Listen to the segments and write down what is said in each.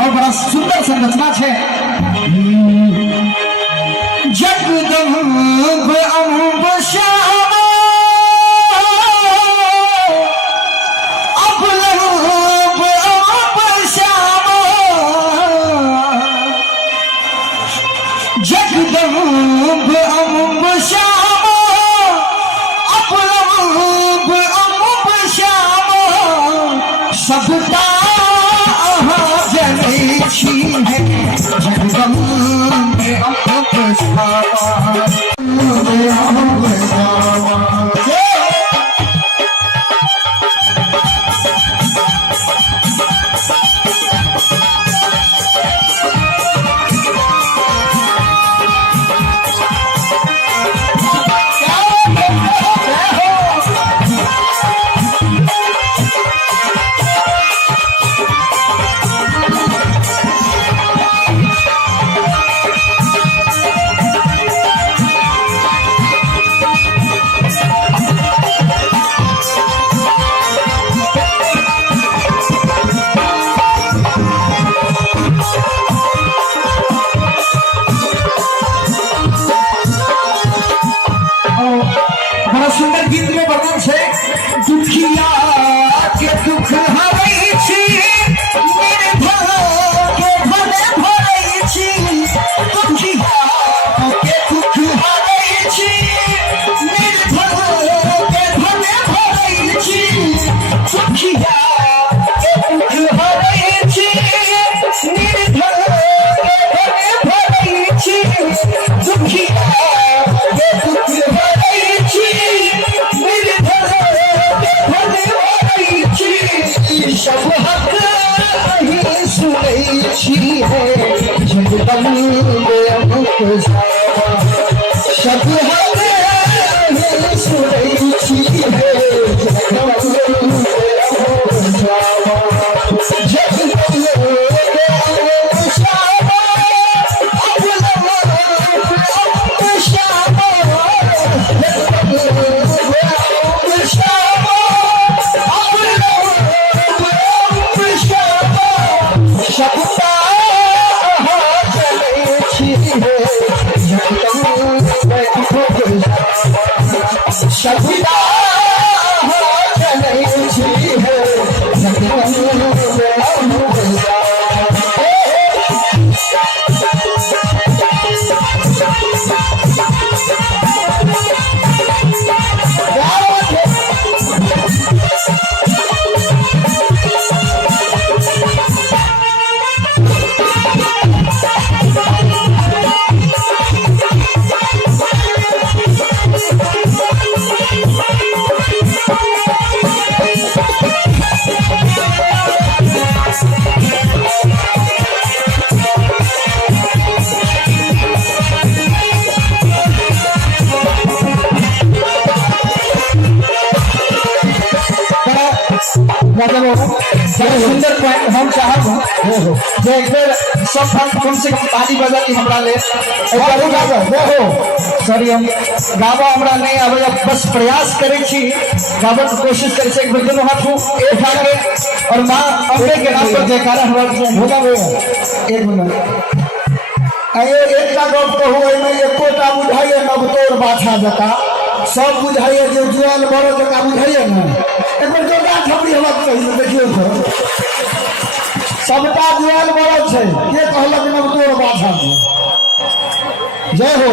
और बड़ा सुंदर संरचना है। जगदम्ब अम्ब श्यामा अपलम्ब अम्ब श्यामा जगदम्ब अम्ब श्यामा अपलम्ब अम्ब श्यामा सबका जनी है जगदम्ब अम्ब श्यामा। सुंदर गीत में वर्णन है दुखिया के दुख हरै छी निर्धन के भले भरै छी दुखिया के दुख हरै छी निर्धन के भले भरै छी दुखिया के दुख हरै छी निर्धन के भले भरै छी दुखिया के दुख हरै छी सब हक नहीं सुनै छी है जगदम्ब अम्ब श्यामा सब हक नहीं सुनै छी है जगदम्ब अम्ब श्यामा जगदम्ब अम्ब श्यामा अपलम्ब अम्ब श्यामा जगदम्ब अम्ब श्यामा सबका जनी छी है जगदम्ब अम्ब सबका जनी छी है जगदम्ब अम्ब सुंदर पॉइंट हम चाहब जे एक बेर सब कम से कम ताली बजा के हमरा ले सॉरी हम गावा हमरा नहीं आवे बस प्रयास करे छी गावे की कोशिश करे छी एक बेर दोनों हाथ उठा के और मां अम्बे के नाम पर जयकारा हमरा होगा वो एक मिनट आयो एकटा गप कहू एमे एकोटा बुझाइए नब तोर बाछा जका सब बुझाइए जो जुआन बड़ो जका बुझाइए ना एक बार जोरदार छपड़ी हमरा कहियो देखियो तो सबका जुआन बड़ो छे के कहलक नब तोर बाछा जय हो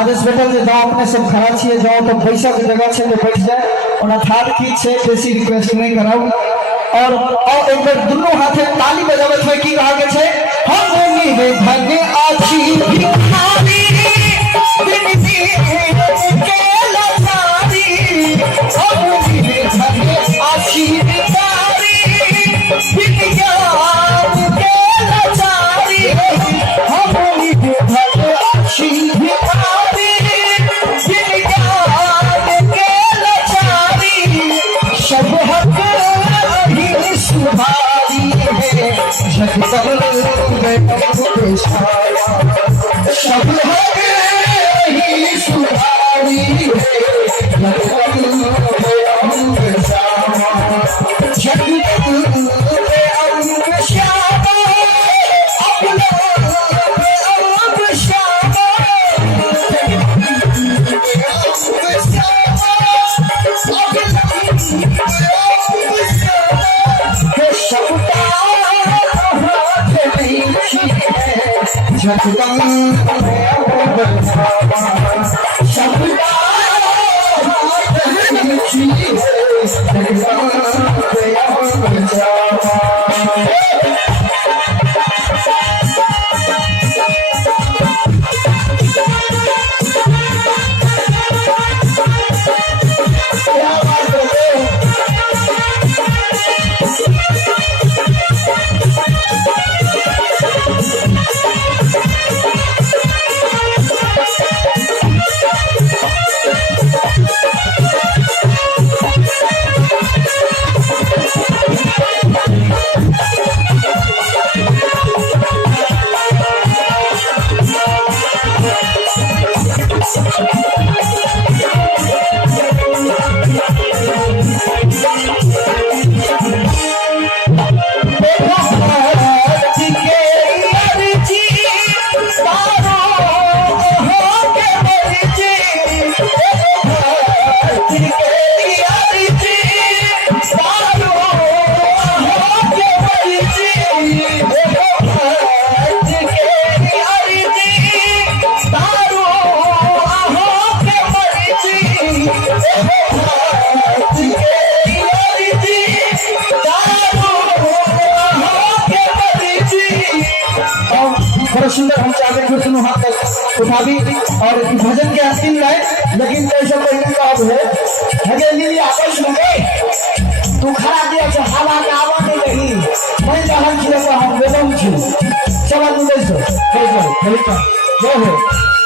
आदेश बेटल जे जाओ अपने सब खड़ा छिए जाओ तो पैसा की जगह छे बैठ जाए और थार की छे बेसी रिक्वेस्ट नहीं कराऊ और एक बार दोनों हाथे ताली बजावत में की कहा के छे हम रे भागे आछी भिखारी बिनती के लाचारी हम रे भागे आछी भिखारी विज्ञान के लाचारी हम रे भागे आछी भिखारी विज्ञान के लाचारी सब हक अभी सुधारी है जगदम्ब अम्ब श्यामा सब हक ही सुधारी है बड़ा सुंदर हम चाहते हैं कि हाथ तक उठा दी और भजन के अंतिम लाइन लेकिन कैसे पहले का अब है लीली आपस में गए तू खड़ा दिया से हवा के आवा नहीं रही मैं जहां छिए तो हम बेदम छी चला तू जैसे जय हो